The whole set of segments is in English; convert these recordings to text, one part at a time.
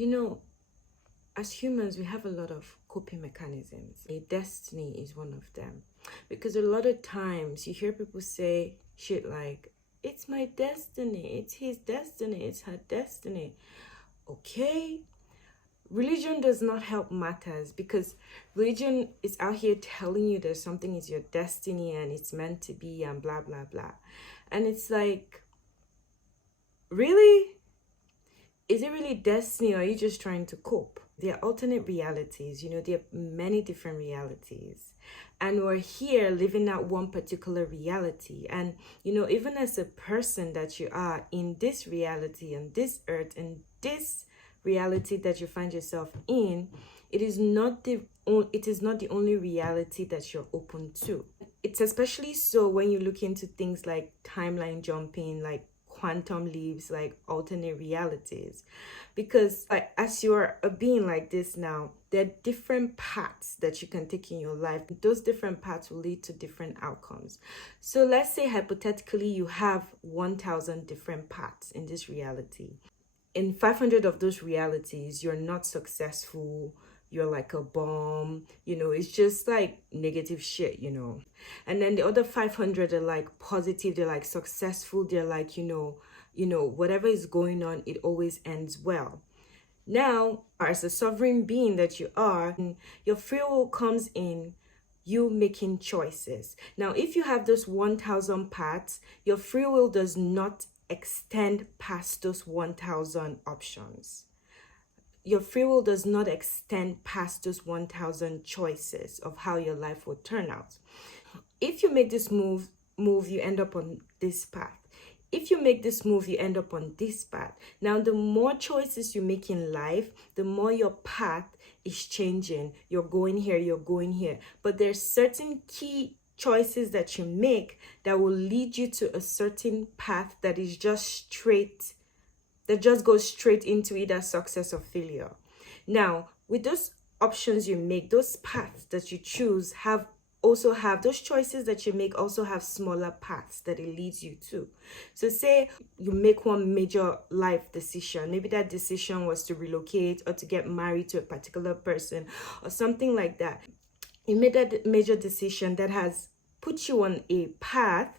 You know, as humans, we have a lot of coping mechanisms. A destiny is one of them. Because a lot of times you hear people say shit like, it's my destiny, it's his destiny, it's her destiny. Okay? Religion does not help matters, because religion is out here telling you that something is your destiny and it's meant to be and blah, blah, blah. And it's like, really? Is it really destiny, or are you just trying to cope? There are alternate realities, there are many different realities. And we're here living out one particular reality. And, even as a person that you are in this reality, on this earth, in this reality that you find yourself in, it is not the only reality that you're open to. It's especially so when you look into things like timeline jumping, like quantum leaps, like alternate realities, because like as you're a being like this now, there are different paths that you can take in your life. Those different paths will lead to different outcomes. So let's say hypothetically you have 1,000 different paths in this reality. In 500 of those realities, you're not successful, you're like a bomb, it's just like negative shit, And then the other 500 are like positive, they're like successful, they're like, whatever is going on, it always ends well. Now, as a sovereign being that you are, your free will comes in you making choices. Now, if you have those 1,000 paths, your free will does not extend past those 1,000 options. Your free will does not extend past those 1,000 choices of how your life will turn out. If you make this move, you end up on this path. If you make this move, you end up on this path. Now, the more choices you make in life, the more your path is changing. You're going here, you're going here. But there's certain key choices that you make that will lead you to a certain path that is just straight, that just goes straight into either success or failure. Now, with those options you make, those paths that you choose those choices that you make also have smaller paths that it leads you to. So say you make one major life decision. Maybe that decision was to relocate or to get married to a particular person or something like that. You made that major decision that has put you on a path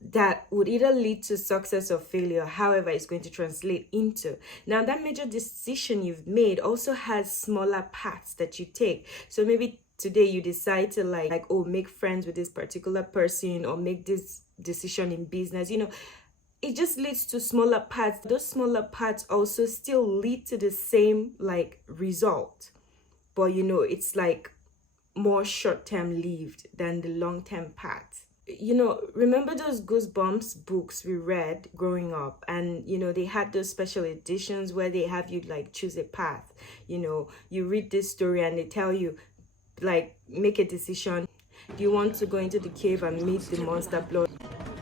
that would either lead to success or failure, however it's going to translate into. Now, that major decision you've made also has smaller paths that you take. So maybe today you decide to make friends with this particular person or make this decision in business. It just leads to smaller paths. Those smaller paths also still lead to the same result, but it's like more short-term lived than the long-term path. Remember those Goosebumps books we read growing up, and they had those special editions where they have you choose a path. You read this story and they tell you make a decision. Do you want to go into the cave and meet the monster blood,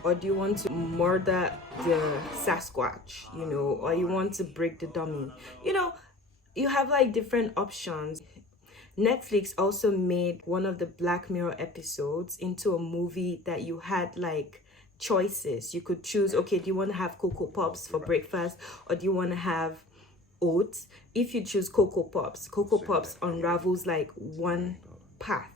or do you want to murder the Sasquatch, or you want to break the dummy? You have different options. Netflix also made one of the Black Mirror episodes into a movie that you had choices. You could choose, okay, do you want to have Cocoa Pops for breakfast, or do you want to have oats? If you choose Cocoa Pops unravels one path,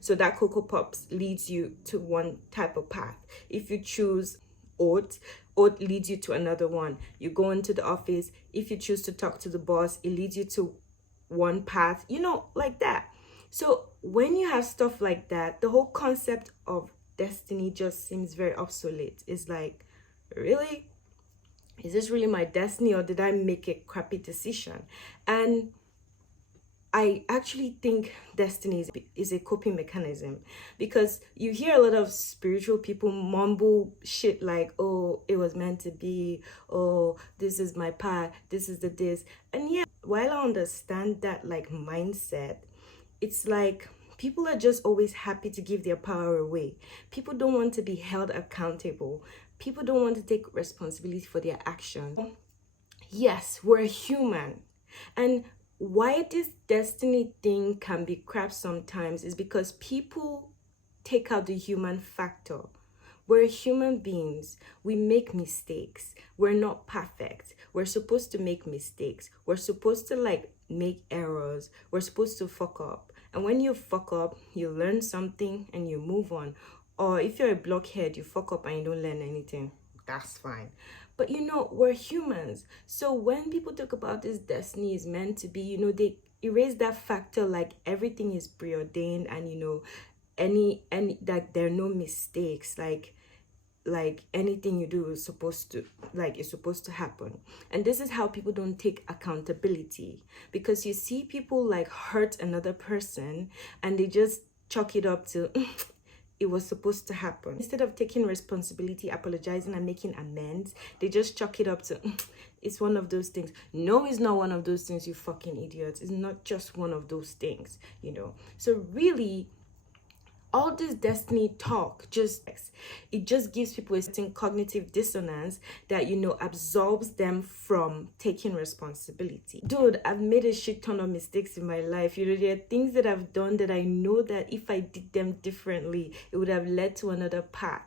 so that Cocoa Pops leads you to one type of path. If you choose oat leads you to another one. You go into the office. If you choose to talk to the boss, it leads you to one path, like that. So when you have stuff like that, the whole concept of destiny just seems very obsolete. It's like, really? Is this really my destiny, or did I make a crappy decision? And I actually think destiny is a coping mechanism, because you hear a lot of spiritual people mumble shit like, oh, it was meant to be, oh, this is my path, this is this. And yeah, while I understand that mindset, it's like people are just always happy to give their power away. People don't want to be held accountable. People don't want to take responsibility for their actions. Yes, we're human. And why this destiny thing can be crap sometimes is because people take out the human factor We're human beings. We make mistakes. We're not perfect. We're supposed to make mistakes. We're supposed to like make errors. We're supposed to fuck up. And when you fuck up, you learn something and you move on. Or if you're a blockhead, you fuck up and you don't learn anything. That's fine. But you know, we're humans. So when people talk about this destiny is meant to be, you know, they erase that factor like everything is preordained, and you know, any that there are no mistakes, like anything you do is supposed to happen. And this is how people don't take accountability, because you see people like hurt another person and they just chalk it up to it was supposed to happen. Instead of taking responsibility, apologizing and making amends, they just chalk it up to it's one of those things. No, it's not one of those things, you fucking idiots. It's not just one of those things, you know. So really, all this destiny talk just gives people a certain cognitive dissonance that, you know, absolves them from taking responsibility. Dude, I've made a shit ton of mistakes in my life. You know, there are things that I've done that I know that if I did them differently, it would have led to another path.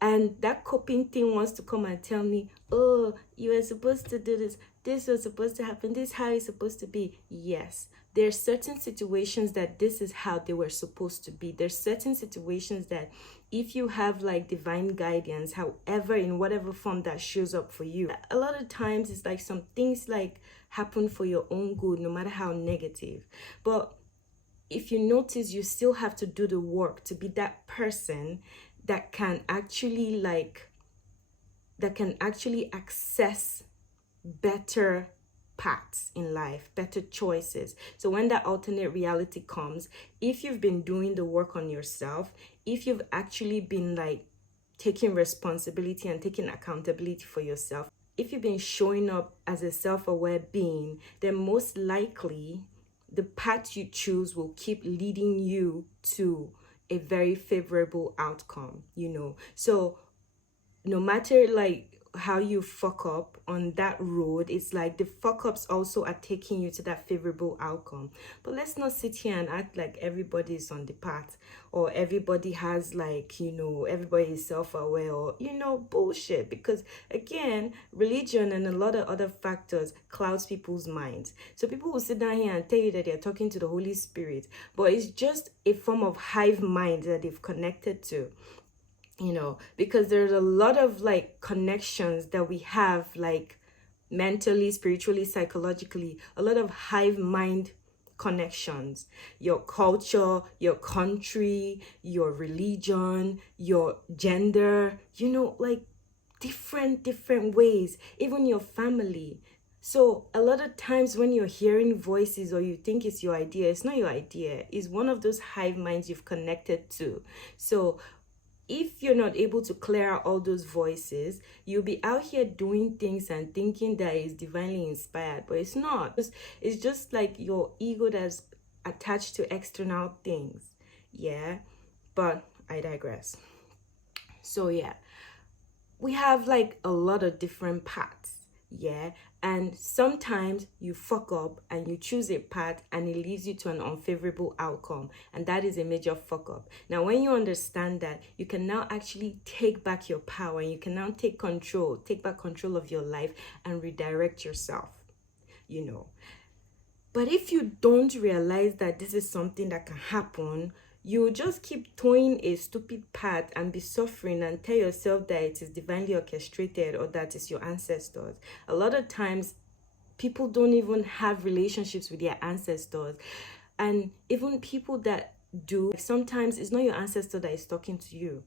And that coping thing wants to come and tell me, oh, you were supposed to do this. This was supposed to happen. This is how it's supposed to be. Yes, there are certain situations that this is how they were supposed to be. There's certain situations that if you have like divine guidance, however, in whatever form that shows up for you, a lot of times it's like some things like happen for your own good, no matter how negative. But if you notice, you still have to do the work to be that person that can actually access better paths in life, better choices. So when that alternate reality comes, if you've been doing the work on yourself, if you've actually been like taking responsibility and taking accountability for yourself, if you've been showing up as a self-aware being, then most likely the path you choose will keep leading you to a very favorable outcome, you know. So no matter like how you fuck up on that road, it's like the fuck ups also are taking you to that favorable outcome. But let's not sit here and act like everybody is on the path, or everybody has like, you know, everybody is self-aware, or, you know, bullshit. Because again, religion and a lot of other factors clouds people's minds. So people will sit down here and tell you that they're talking to the Holy Spirit, but it's just a form of hive mind that they've connected to, you know, because there's a lot of like connections that we have, like mentally, spiritually, psychologically, a lot of hive mind connections. Your culture, your country, your religion, your gender, you know, like different ways, even your family. So a lot of times when you're hearing voices or you think it's your idea, it's not your idea. It's one of those hive minds you've connected to. So if you're not able to clear out all those voices, you'll be out here doing things and thinking that it's divinely inspired, but it's not. It's just like your ego that's attached to external things. Yeah, but I digress. So yeah, we have like a lot of different paths. Yeah, and sometimes you fuck up and you choose a path and it leads you to an unfavorable outcome, and that is a major fuck up. Now when you understand that, you can now actually take back your power, and you can now take back control of your life and redirect yourself, you know. But if you don't realize that this is something that can happen, you just keep towing a stupid path and be suffering and tell yourself that it is divinely orchestrated or that it's your ancestors. A lot of times, people don't even have relationships with their ancestors. And even people that do, sometimes it's not your ancestor that is talking to you.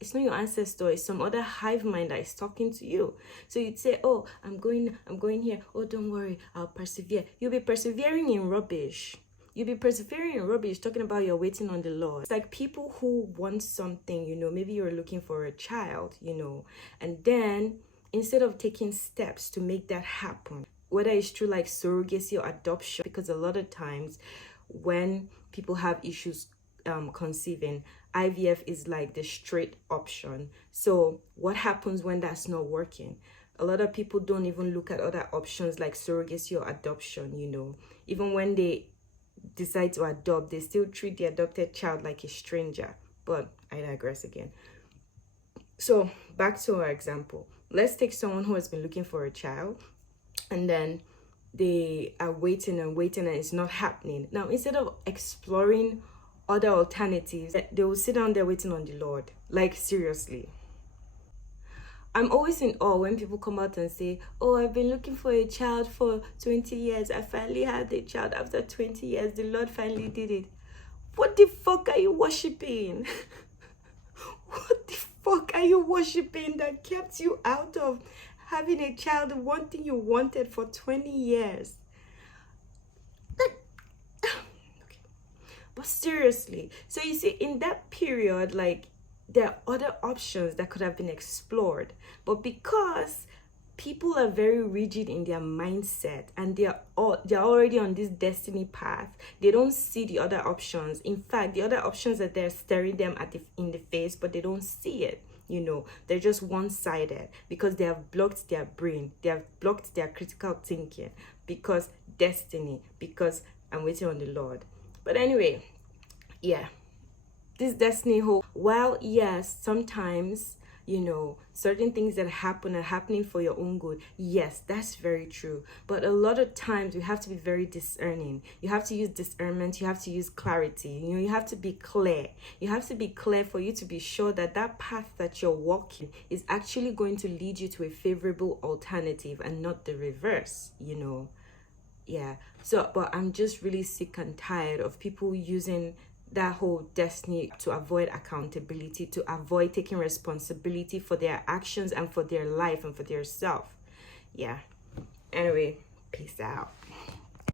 It's not your ancestor, it's some other hive mind that is talking to you. So you'd say, oh, I'm going here. Oh, don't worry, I'll persevere. You'll be persevering in rubbish. You'll be persevering in rubbish, talking about you're waiting on the Lord. It's like people who want something, you know, maybe you're looking for a child, you know, and then instead of taking steps to make that happen, whether it's through like surrogacy or adoption, because a lot of times when people have issues conceiving, IVF is like the straight option. So what happens when that's not working? A lot of people don't even look at other options like surrogacy or adoption, you know. Even when they decide to adopt, they still treat the adopted child like a stranger. But I digress again. So back to our example. Let's take someone who has been looking for a child, and then they are waiting and waiting and it's not happening. Now, instead of exploring other alternatives, they will sit down there waiting on the Lord. Like, seriously. I'm always in awe when people come out and say, oh, I've been looking for a child for 20 years. I finally had a child after 20 years. The Lord finally did it. What the fuck are you worshiping? What the fuck are you worshiping that kept you out of having a child, the one thing you wanted for 20 years? Okay. But seriously, so you see, in that period, like, there are other options that could have been explored. But because people are very rigid in their mindset and they're already on this destiny path, they don't see the other options. In fact, the other options are there staring them in the face, but they don't see it. They're just one-sided because they have blocked their brain, they have blocked their critical thinking, because destiny, because I'm waiting on the Lord. But anyway, yeah, this destiny hope, while yes, sometimes certain things that happen are happening for your own good. Yes, that's very true. But a lot of times we have to be very discerning. You have to use discernment. You have to use clarity. You have to be clear. You have to be clear for you to be sure that that path that you're walking is actually going to lead you to a favorable alternative and not the reverse, Yeah. So, but I'm just really sick and tired of people using that whole destiny to avoid accountability, to avoid taking responsibility for their actions and for their life and for their self. Yeah. Anyway, peace out.